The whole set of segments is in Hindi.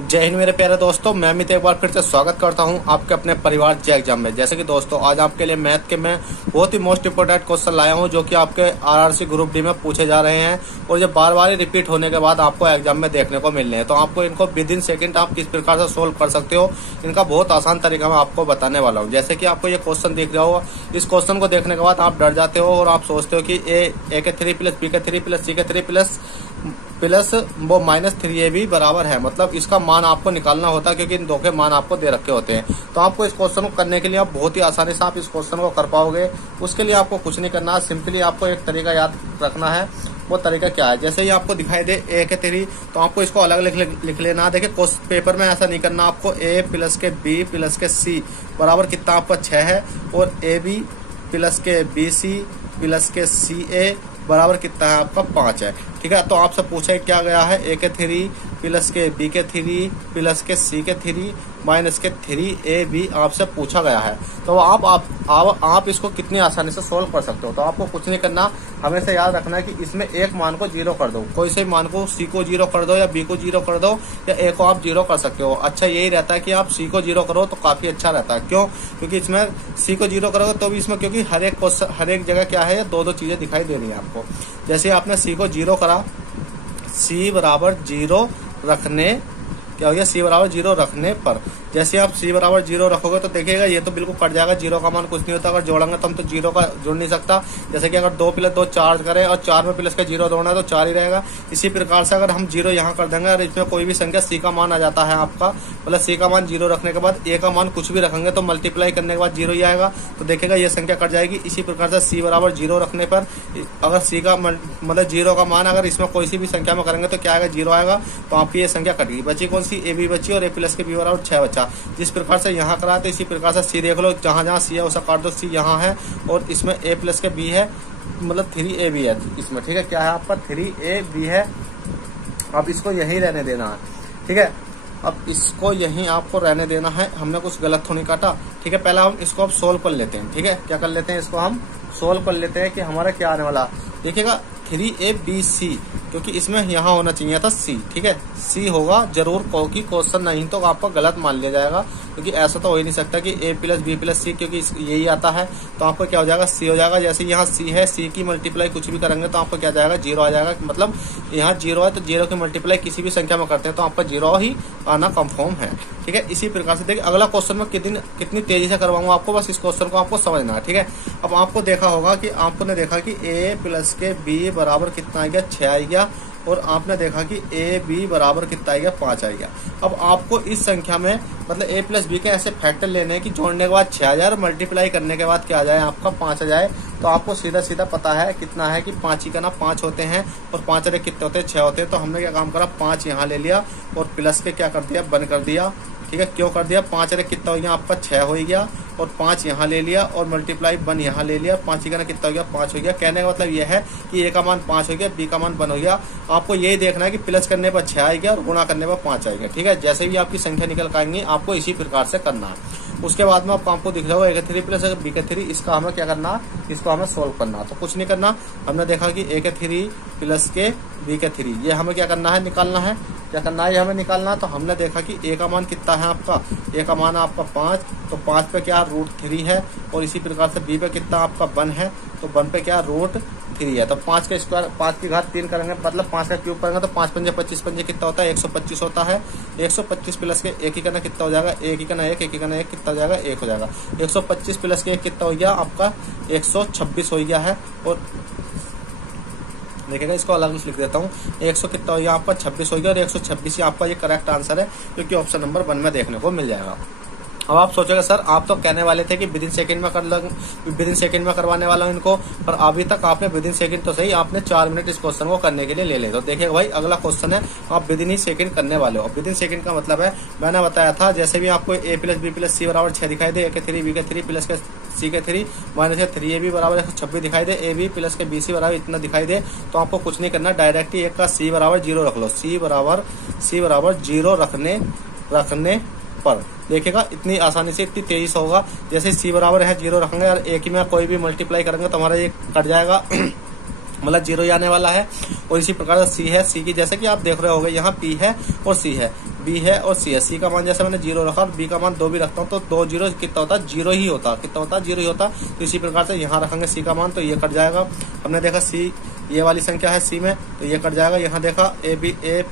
जय हिंद मेरे प्यारे दोस्तों, मैं अमित एक बार फिर से स्वागत करता हूं आपके अपने परिवार जे एग्जाम में। जैसे कि दोस्तों आज आपके लिए मैथ के मैं बहुत ही मोस्ट इंपोर्टेंट क्वेश्चन लाया हूं जो कि आपके आरआरसी ग्रुप डी में पूछे जा रहे हैं और ये बार बार रिपीट होने के बाद आपको एग्जाम में देखने को मिल रहे हैं। तो आपको इनको विद इन सेकंड आप किस प्रकार से सोल्व कर सकते हो, इनका बहुत आसान तरीका मैं आपको बताने वाला हूँ। जैसे कि आपको ये क्वेश्चन दिख रहा होगा, इस क्वेश्चन को देखने के बाद आप डर जाते हो और आप सोचते हो कि ए के 3 प्लस बी के 3 प्लस सी के 3 प्लस वो -3ab बराबर है, मतलब इसका मान आपको निकालना होता है क्योंकि इन दो के मान आपको दे रखे होते हैं। तो आपको इस क्वेश्चन को करने के लिए आप बहुत ही आसानी से आप इस क्वेश्चन को कर पाओगे। उसके लिए आपको कुछ नहीं करना है, सिंपली आपको एक तरीका याद रखना है। वो तरीका क्या है, जैसे ही आपको दिखाई दे ए के 3 तो आपको इसको अलग लिख लेना। देखिए क्वेश्चन पेपर में ऐसा नहीं करना, आपको ए प्लस के बी प्लस के सी बराबर कितना आपका 6 है और ए बी प्लस के बी सी प्लस के सी ए बराबर कितना है आपका 5 है। ठीक है, तो आपसे पूछा क्या गया है, ए के 3 प्लस के बी के 3 प्लस के सी के 3 माइनस के 3ab आपसे पूछा गया है। तो आप इसको कितनी आसानी से सोल्व कर सकते हो। तो आपको कुछ नहीं करना, हमेशा याद रखना है कि इसमें एक मान को 0 कर दो, कोई से मान को सी को 0 कर दो या बी को 0 कर दो या ए को आप 0 कर सकते हो। अच्छा यही रहता है कि आप सी को 0 करो तो काफी अच्छा रहता है। क्यों? क्योंकि इसमें सी को 0 करोगे तो भी इसमें, क्योंकि हर एक जगह क्या है, दो चीजें दिखाई दे रही है आपको। जैसे आपने सी को 0 करा, सी बराबर 0 रखने क्या हो गया, सी बराबर 0 रखने पर जैसे आप सी बराबर 0 रखोगे तो देखिएगा ये तो बिल्कुल कट जाएगा, 0 का मान कुछ नहीं होता। अगर जोड़ेंगे तो हम तो 0 का जुड़ नहीं सकता। जैसे कि अगर 2 प्लस 2 4 करें और 4 में प्लस का 0 जोड़ना है तो 4 ही रहेगा। इसी प्रकार से अगर हम 0 यहाँ कर देंगे और इसमें कोई भी संख्या सी का मान आ जाता है आपका, मतलब सी का मान 0 रखने के बाद ए का मान कुछ भी रखेंगे तो मल्टीप्लाई करने के बाद 0 ही आएगा। तो देखेगा ये संख्या कट जाएगी। इसी प्रकार से सी बराबर 0 रखने पर अगर सी का मतलब 0 का मान अगर इसमें कोई सी भी संख्या में करेंगे तो क्या आएगा, 0 आएगा। तो आपकी ये संख्या कट गई। बची कौन सी, ए बी बची और ए प्लस के बी बराबर 6 बचा। जिस प्रकार से यहाँ करा तो इसी प्रकार से सी देख लो, जहां जहां सी है उसे काट दो। सी यहाँ है और इसमें ए प्लस के बी है, मतलब 3ab है इसमें। ठीक है, क्या है आपका 3ab है। अब इसको यही रहने देना है। ठीक है, अब इसको यही आपको रहने देना है। हमने कुछ गलत तो नहीं काटा। ठीक है, पहला हम इसको अब सोल्व कर लेते हैं। ठीक है, क्या कर लेते हैं, इसको हम सोल्व कर लेते हैं कि हमारा क्या आने वाला। देखिएगा 3abc, क्योंकि इसमें यहाँ होना चाहिए था c। ठीक है, c होगा जरूर, क्योंकि क्वेश्चन नहीं तो आपको गलत मान लिया जाएगा, क्योंकि ऐसा तो हो ही नहीं सकता कि a प्लस बी प्लस सी, क्योंकि यही आता है। तो आपको क्या हो जाएगा, c हो जाएगा। जैसे यहाँ c है, c की मल्टीप्लाई कुछ भी करेंगे तो आपको क्या जाएगा, 0 आ जाएगा। मतलब यहाँ 0 है तो 0 की मल्टीप्लाई किसी भी संख्या में करते हैं तो आपका 0 ही आना कंफर्म है। ठीक है, इसी प्रकार से देखिए अगला क्वेश्चन में कितनी तेजी से करवाऊंगा आपको, बस इस क्वेश्चन को आपको समझना है। ठीक है, अब आपको देखा होगा कि आपने देखा कि a प्लस के b बराबर कितना आ गया, 6 आ गया। और आपने देखा कि ए बी बराबर कितना आएगा, 5 आएगा। अब आपको इस संख्या में मतलब ए प्लस बी के ऐसे फैक्टर लेने हैं कि जोड़ने के बाद 6 आ जाए और मल्टीप्लाई करने के बाद क्या आ जाए आपका 5 आ जाए। तो आपको सीधा सीधा पता है कितना है कि 5 ही का ना 5 होते हैं और 5 अरे कितने होते हैं, 6 होते हैं। तो हमने क्या काम करा, 5 यहाँ ले लिया और प्लस के क्या कर दिया, बंद कर दिया। ठीक है, क्यों कर दिया, 5 अरे कितना हो गया आपका 6 हो गया और 5 यहाँ ले लिया और मल्टीप्लाई 1 यहाँ ले लिया। 5 ही का ना कितना हो गया, 5 हो गया। कहने का मतलब यह है कि ए का मान 5 हो गया, बी का मान 1 हो गया। आपको यही देखना है कि प्लस करने पर 6 आएगा और गुणा करने पर 5 आएगा। ठीक है, जैसे भी आपकी संख्या निकल पाएंगी आपको इसी प्रकार से करना है। उसके बाद में आपको दिख रहा होगा ए के 3 प्लस बी के 3, इसका हमें क्या करना, इसको हमें सोल्व करना। तो कुछ नहीं करना, हमने देखा कि ए के 3 प्लस के बी के 3, ये हमें क्या करना है, निकालना है। क्या करना है, ये हमें निकालना है। तो हमने देखा कि ए का मान कितना है आपका, ए का मान है आपका 5, तो 5 पे क्या √3 है और इसी प्रकार से बी पे कितना आपका 1 है, तो 1 पे क्या √3 है। तो 5 का स्क्वायर 5 की घात 3 करेंगे, मतलब 5 का क्यूब करेंगे तो 5 पंजे 25 पंजे कितना होता है, 125 होता है। 125 प्लस के एक ही करना कितना हो जाएगा, एक ही करना एक ही करना एक कितना हो जाएगा, 1 हो जाएगा। 125 प्लस के एक कितना हो गया आपका 126 हो गया है। और देखिएगा इसको अलग लिख देता हूँ, 100 कितना हो गया आपका 26 हो गया और 126 ही आपका ये करेक्ट आंसर है, क्योंकि ऑप्शन नंबर 1 में देखने को मिल जाएगा। अब आप सोचोगे सर आप तो कहने वाले थे कि विद इन सेकंड में विद इन सेकंड में करवाने वाला हूं इनको, पर अभी तक आपने विद इन सेकंड तो सही, आपने 4 मिनट इस क्वेश्चन को करने के लिए ले ले। तो देखिए भाई अगला क्वेश्चन है, आप विद इन ही सेकंड करने वाले हो। विद इन सेकंड का मतलब है, मैंने बताया था जैसे भी आपको ए प्लस बी प्लस सी बराबर 6 दिखाई दे, ए के 3 बी के 3 प्लस के सी के 3 माइनस के 3ab बराबर 126 दिखाई दे, ए बी प्लस के बी सी बराबर इतना दिखाई दे, तो आपको कुछ नहीं करना, डायरेक्ट ही एक का सी बराबर 0 रख लो। सी बराबर 0 रखने पर देखिएगा इतनी आसानी से, इतनी तेजी से होगा। जैसे सी बराबर है 0 रखेंगे और एक ही में कोई भी मल्टीप्लाई करेंगे तो हमारा ये कट जाएगा मतलब 0 ही आने वाला है। और इसी प्रकार से सी है, सी की जैसे कि आप देख रहे होंगे यहाँ पी है और सी है, बी है और सी है। सी का मान जैसे मैंने 0 रखा और बी का मान 2 भी रखता हूँ तो 2 0 कितना होता है, 0 ही होता। कितना होता है, 0 ही होता। तो इसी प्रकार से यहाँ रखेंगे सी का मान तो ये कट जाएगा। हमने देखा सी ये वाली संख्या है सी में तो ये कट जाएगा। यहाँ देखा ए बी ए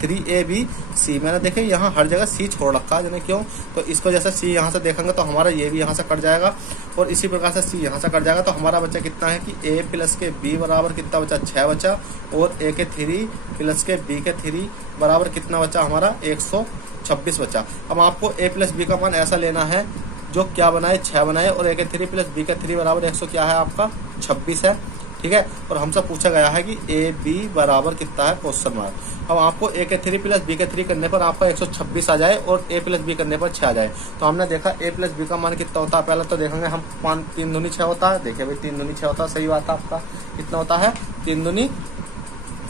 3ab सी, मैंने देखे यहाँ हर जगह सी छोड़ रखा है जाने क्यों। तो इसको जैसे सी यहाँ से देखेंगे तो हमारा ये भी यहाँ से कट जाएगा और इसी प्रकार से सी यहाँ से कट जाएगा। तो हमारा बच्चा कितना है कि a प्लस के b बराबर कितना बचा, 6 बचा। और a के 3 प्लस के b के 3 बराबर कितना बचा, हमारा 126 बचा। अब आपको a प्लस b का मान ऐसा लेना है जो क्या बनाए, 6 बनाए और a के 3 प्लस b के 3 बराबर 100 क्या है आपका 26 है। ठीक है। और हमसे पूछा गया है कि ए बी बराबर कितना है, क्वेश्चन मार्क। अब आपको ए के 3 प्लस बी के 3 करने पर आपका 126 आ जाए और ए प्लस बी करने पर 6 आ जाए। तो हमने देखा ए प्लस बी का मान कितना होता है, पहले तो देखेंगे हम 3 दूनी 6 होता है। देखिए भाई 3 दूनी 6 होता है, सही बात है आपका। कितना होता है, 3 दूनी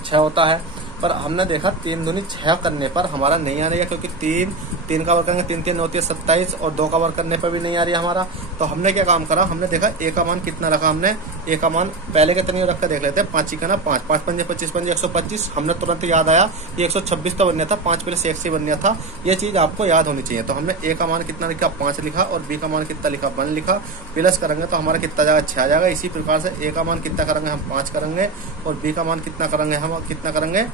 6 होता है। पर हमने देखा 3 दूनी 6 करने पर हमारा नहीं आ रही है क्योंकि 3 का वर्ग करेंगे 3 3 होती है 27 और 2 का वर्ग करने पर भी नहीं आ रही है हमारा। तो हमने क्या काम करा, हमने देखा ए का मान कितना रखा, हमने ए का मान पहले कितने रख कर देख लेते हैं। 5 का ना 5 5 पंजे 25 पंजे 125। हमने तुरंत याद आया कि 126 तो बनना था, 5 प्लस 1 से बनना था। ये चीज आपको याद होनी चाहिए। तो हमने ए का मान कितना लिखा, 5 लिखा और बी का मान कितना लिखा, 1 लिखा। प्लस करेंगे तो हमारा कितना जाएगा, 6 आ जाएगा। इसी प्रकार से ए का मान कितना करेंगे हम 5 करेंगे और बी का मान कितना करेंगे हम कितना करेंगे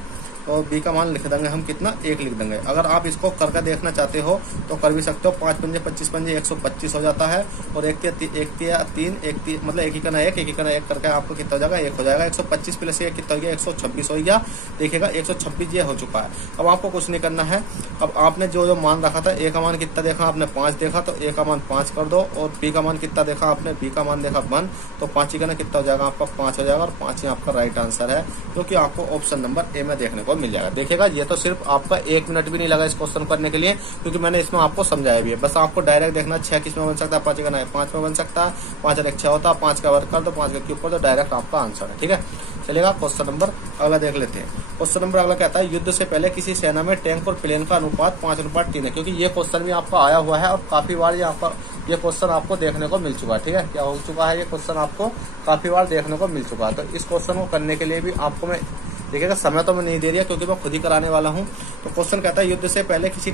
और बी का मान लिख देंगे हम कितना, 1 लिख देंगे। अगर आप इसको करके देखना चाहते हो तो कर भी सकते हो। 5 पंजे 25 पंजे 125 हो जाता है और 1 3 मतलब 1 ही करना 1 करके आपको कितना हो जाएगा, 1 हो जाएगा। 125 प्लस 1 कितना हो गया, 126 हो गया। देखिएगा 126 ये हो चुका है। अब आपको कुछ नहीं करना है। अब आपने जो मान रखा था, ए का मान कितना देखा आपने, 5 देखा तो ए का मान 5 कर दो और बी का मान कितना देखा आपने, बी का मान देखा 1 तो 5 ही करना कितना हो जाएगा आपका, 5 हो जाएगा। और 5 ही आपका राइट आंसर है जो कि आपको ऑप्शन नंबर ए में देखने को मिल जाएगा। देखिएगा ये तो सिर्फ आपका 1 मिनट भी नहीं लगा इस क्वेश्चन करने के लिए क्योंकि मैंने इसमें आपको समझाया भी है। बस आपको डायरेक्ट देखना 6 किस में बन सकता है, 5 का 5 में बन सकता है। 5 और 1 6 होता है, 5 का वर्ग कर दो 5 के ऊपर तो डायरेक्ट आपका आंसर है। ठीक है, चलेगा। क्वेश्चन नंबर अगला देख लेते हैं। क्वेश्चन नंबर अगला कहता है युद्ध से पहले किसी सेना में टैंक और प्लेन का अनुपात 5:3 है। क्योंकि ये क्वेश्चन भी आपका आया हुआ है और काफी बार यहाँ पर ये क्वेश्चन आपको देखने को मिल चुका है। ठीक है, क्या हो चुका है, ये क्वेश्चन आपको काफी बार देखने को मिल चुका है। तो इस क्वेश्चन को करने के लिए भी आपको मैं देखिएगा समय तो मैं नहीं दे रही क्योंकि मैं खुद ही कराने वाला हूँ। तो क्वेश्चन कहता है युद्ध से पहले किसी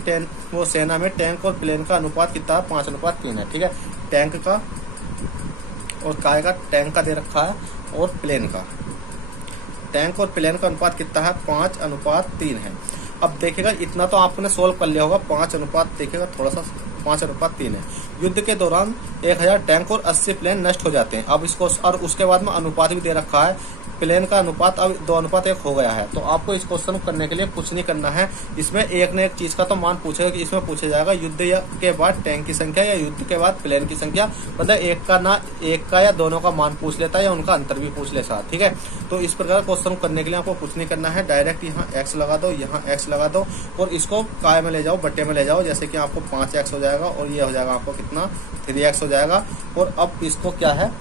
सेना में टैंक और प्लेन का अनुपात कितना है, 5:3 है। ठीक है, टैंक का और काय का, टैंक का दे रखा है और प्लेन का, टैंक और प्लेन का अनुपात कितना है, 5:3 है। अब देखिएगा इतना तो आपने सोल्व कर लिया होगा। 5 देखिएगा थोड़ा सा 5:3 है। युद्ध के दौरान 1000 टैंक और 80 प्लेन नष्ट हो जाते हैं। अब इसको और उसके बाद में अनुपात भी दे रखा है, प्लेन का अनुपात अब 2:1 हो गया है। तो आपको इस क्वेश्चन को करने के लिए कुछ नहीं करना है। इसमें एक न एक चीज का तो मान पूछेगा कि इसमें पूछा जाएगा युद्ध के बाद टैंक की संख्या या युद्ध के बाद प्लेन की संख्या। मतलब एक का या दोनों का मान पूछ लेता है या उनका अंतर भी पूछ लेता। ठीक है, तो इस प्रकार क्वेश्चन करने के लिए आपको कुछ नहीं करना है। डायरेक्ट यहाँ x लगा दो, यहाँ x लगा दो और इसको काय में ले जाओ, बट्टे में ले जाओ। जैसे कि आपको 5x हो जाएगा और ये हो जाएगा आपको कितना, 3x हो जाएगा। और अब इसको क्या है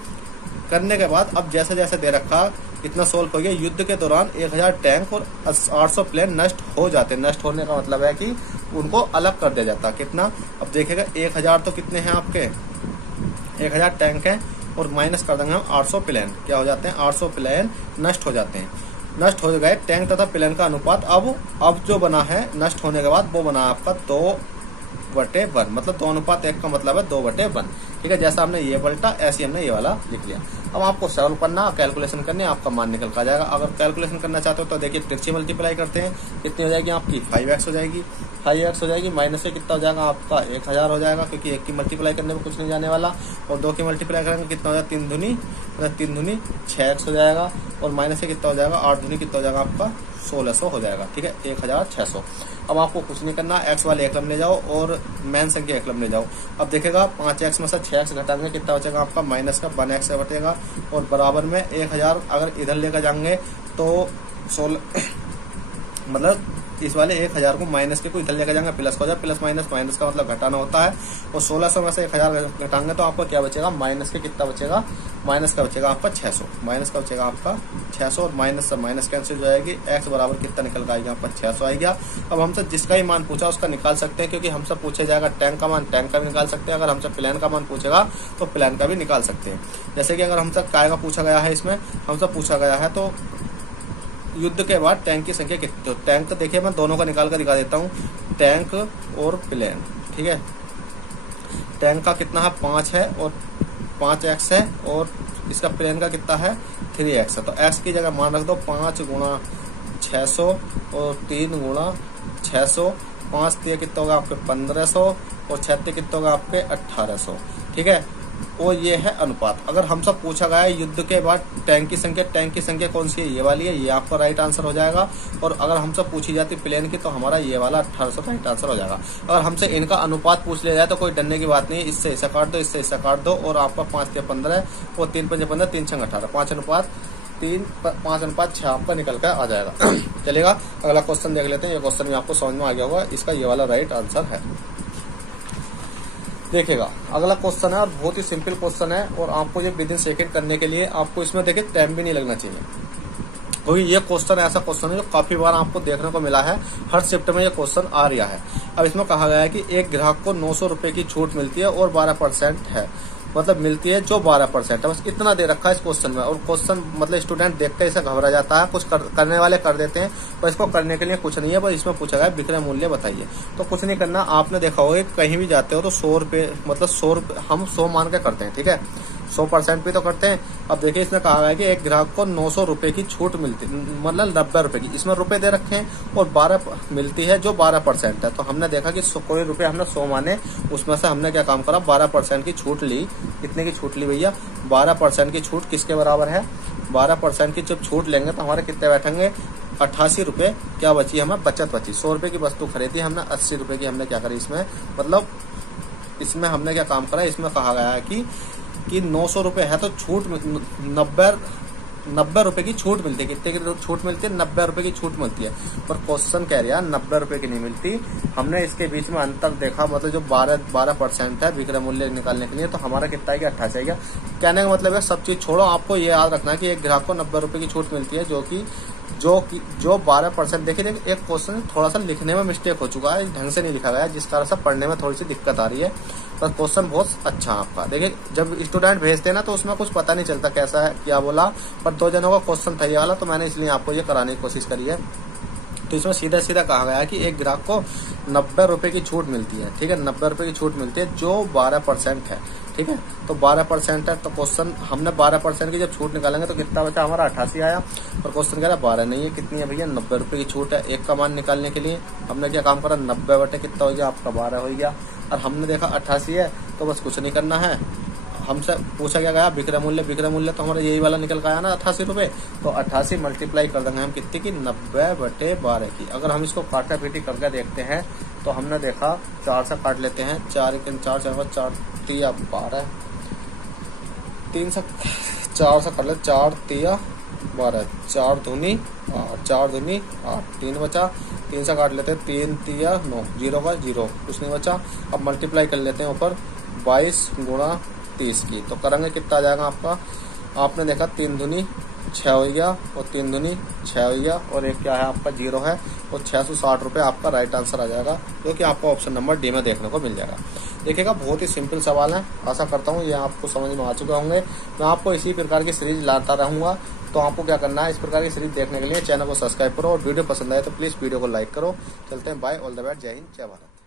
करने के बाद अब जैसे जैसे दे रखा इतना सोल्व हो गया। युद्ध के दौरान 1000 टैंक और 800 प्लेन नष्ट हो जाते। नष्ट होने का मतलब है कि उनको अलग कर दिया जाता। कितना, अब देखेगा 1000 तो कितने हैं आपके, 1000 टैंक हैं और माइनस कर देंगे हम 800 प्लेन, क्या हो जाते हैं, 800 प्लेन नष्ट हो जाते हैं। नष्ट हो गए टैंक तथा प्लेन का अनुपात। अब जो बना है नष्ट होने के बाद वो बना आपका 2/1, मतलब 2:1 का मतलब है 2/1। ठीक है, जैसा हमने ये पलटा ऐसे हमने ये वाला लिख लिया। अब आपको सॉल्व करना, कैलकुलेशन करनी, आपका मान निकल कर जाएगा। अगर कैलकुलेशन करना चाहते हो तो देखिए तिरछी मल्टीप्लाई करते हैं, कितनी हो जाएगी आपकी 5x हो जाएगी। 5x हो जाएगी, माइनस से कितना हो जाएगा आपका 1000 हो जाएगा क्योंकि 1 की मल्टीप्लाई करने में कुछ नहीं जाने वाला। और 2 की मल्टीप्लाई करेंगे कितना हो जाएगा, 3 दूनी 6x हो जाएगा। और माइनस से कितना हो जाएगा, 8 दूनी कितना हो जाएगा आपका 1600 हो जाएगा। ठीक है, 1600। अब आपको कुछ नहीं करना, x वाले एक क्रम ले जाओ और मेन संख्या एक क्रम ले जाओ। अब देखेगा 5x में से 6x घटाएंगे कितना बचेगा आपका, माइनस का 1x से बटेगा। और बराबर में 1000 अगर इधर लेकर जाएंगे तो 16 मतलब इस वाले 1000 को माइनस के को इधर लेकर जाएंगे, प्लस हो जाए, प्लस माइनस का मतलब घटाना होता है। और 1600 में से 1000 घटाएंगे तो आपका क्या बचेगा, माइनस के कितना बचेगा, माइनस का बचेगा आपका 600, माइनस का बचेगा आपका 600 और माइनस से माइनस कैंसिल हो जाएगी। एक्स बराबर कितना निकल कर आएगा आपका 600 आएगा। अब हमसे जिसका ही मान पूछा उसका निकाल सकते हैं, क्योंकि हमसे पूछा जाएगा टैंक का मान, टैंक का भी निकाल सकते हैं। अगर हमसे प्लेन का मान पूछेगा तो प्लेन का भी निकाल सकते हैं। जैसे कि अगर हमसे काय का पूछा गया है, इसमें हमसे पूछा गया है तो युद्ध के बाद टैंक की संख्या कितनी, तो टैंक देखिए मैं दोनों का निकाल कर दिखा देता हूँ, टैंक और प्लेन। ठीक है, टैंक का कितना है 5 है और 5x है, और इसका प्लेन का कितना है 3x है। तो x की जगह मान रख दो 5 गुणा 600 और 3 गुणा 600, 5 दिए कितना होगा आपके 1500 और 6 कितना होगा आपके 1800। ठीक है, और ये है अनुपात। अगर हमसे पूछा गया है युद्ध के बाद टैंक की संख्या कौन सी है, ये वाली है, ये आपका राइट आंसर हो जाएगा। और अगर हमसे पूछी जाती प्लेन की तो हमारा ये वाला 1800 राइट आंसर हो जाएगा। अगर हमसे इनका अनुपात पूछ लिया जाए तो कोई डरने की बात नहीं है, इससे इसे काट दो, इससे इसे काट दो, और आपका 5 के 15 और 3 5 15, 3 6 18, 5:6 आपका निकल कर आ जाएगा। चलेगा, अगला क्वेश्चन देख लेते हैं। ये क्वेश्चन भी आपको समझ में आ गया होगा, इसका ये वाला राइट आंसर है। देखिएगा, अगला क्वेश्चन है और बहुत ही सिंपल क्वेश्चन है, और आपको ये विद इन सेकंड करने के लिए आपको इसमें देखिए टाइम भी नहीं लगना चाहिए, क्योंकि ये क्वेश्चन ऐसा क्वेश्चन है जो काफी बार आपको देखने को मिला है, हर शिफ्ट में ये क्वेश्चन आ रहा है। अब इसमें कहा गया है कि एक ग्राहक को 900 रुपए की छूट मिलती है और 12% है, मतलब मिलती है जो 12% है, बस इतना दे रखा है इस क्वेश्चन में। और क्वेश्चन मतलब स्टूडेंट देखते इसे घबरा जाता है, कुछ करने वाले कर देते हैं, पर इसको करने के लिए कुछ नहीं है। बस इसमें पूछा गया विक्रय मूल्य बताइए, तो कुछ नहीं करना। आपने देखा होगा कहीं भी जाते हो तो 100 रुपए मतलब 100 रुपए हम 100 मान के करते हैं। ठीक है, 100% भी तो करते हैं। अब देखिए इसने कहा है कि एक ग्राहक को 900 रुपए की छूट मिलती, मतलब 90 रुपए की, इसमें रुपए दे रखे हैं और 12 मिलती है जो 12% है। तो हमने देखा कि कोई रुपए हमने 100 माने, उसमें से हमने क्या काम करा, 12% की छूट ली। कितने की छूट ली भैया, 12% की छूट किसके बराबर है, 12% की जब छूट लेंगे तो हमारे कितने बैठेंगे, 88 रुपए क्या बची, हमें बचत बची। 100 रुपए की वस्तु खरीदी हमने, 80 रुपए की हमने क्या करी इसमें, मतलब इसमें हमने क्या काम करा, इसमें कहा गया है कि 900 रुपए है तो छूट 90 रुपए की छूट मिलती है। कितने की छूट मिलती है, 90 रुपए की छूट मिलती है। पर क्वेश्चन कह रहा है 90 रुपए की नहीं मिलती। हमने इसके बीच में अंतर देखा, मतलब जो 12% है विक्रय मूल्य निकालने के लिए, तो हमारा कितना आएगा, 88 आएगा। कहने का मतलब है सब चीज छोड़ो, आपको ये याद रखना है कि एक ग्राहक को 90 रुपए की छूट मिलती है, जो 12%। देखिए एक क्वेश्चन थोड़ा सा लिखने में मिस्टेक हो चुका है, ढंग से नहीं लिखा गया है, जिस कारण से पढ़ने में थोड़ी सी दिक्कत आ रही है। पर क्वेश्चन बहुत अच्छा है आपका। देखिए जब स्टूडेंट भेजते हैं ना तो उसमें कुछ पता नहीं चलता कैसा है क्या बोला, पर 2 जनों का क्वेश्चन था ये वाला, तो मैंने इसलिए आपको ये कराने की कोशिश करी है। तो इसमें सीधा सीधा कहा गया है कि एक ग्राहक को 90 रुपए की छूट मिलती है। ठीक है, 90 रुपए की छूट मिलती है जो 12% है। ठीक है, तो 12% है, तो क्वेश्चन हमने 12% की जब छूट निकालेंगे तो कितना बचा, हमारा 88 आया। और क्वेश्चन कह रहा है 12 नहीं है, कितनी है भैया, 90 रुपए की छूट है। एक का मान निकालने के लिए हमने क्या काम करा, 90 बटे कितना हो गया आपका 12 हो गया, और हमने देखा 88 है, तो बस कुछ नहीं करना है। हमसे पूछा क्या गया विक्रय मूल्य तो हमारा यही वाला निकल गया ना 88 रुपए, तो 88 मल्टीप्लाई कर देंगे हम कितनी की, 90 बटे 12 की। अगर हम इसको काटा पीटी करके देखते हैं तो हमने देखा 4 से काट लेते हैं, 4 4 4 3 12, 3 से 4 से काट ले, 4 3 12, 4 दूनी 8, 4 दूनी 8, 3 बचा, 3 से काट लेते हैं, 3 3 9, 0 का 0, कुछ नहीं बचा। अब मल्टीप्लाई कर लेते हैं ऊपर 22 गुणा 30 की, तो करेंगे कितना आ जाएगा आपका, आपने देखा 3 दूनी 6 हो गया और 3 दूनी 6 हो गया, और एक क्या है आपका 0 है, और 660 रुपए आपका राइट आंसर आ जाएगा, जो कि आपको ऑप्शन नंबर डी में देखने को मिल जाएगा। देखिएगा बहुत ही सिंपल सवाल है, आशा करता हूँ ये आपको समझ में आ चुके होंगे। मैं आपको इसी प्रकार की सीरीज लाता रहूंगा, तो आपको क्या करना है, इस प्रकार की सीरीज देखने के लिए चैनल को सब्सक्राइब करो, और वीडियो पसंद आए तो प्लीज वीडियो को लाइक करो। चलते हैं, बाय, ऑल द बेस्ट, जय हिंद, जय भारत।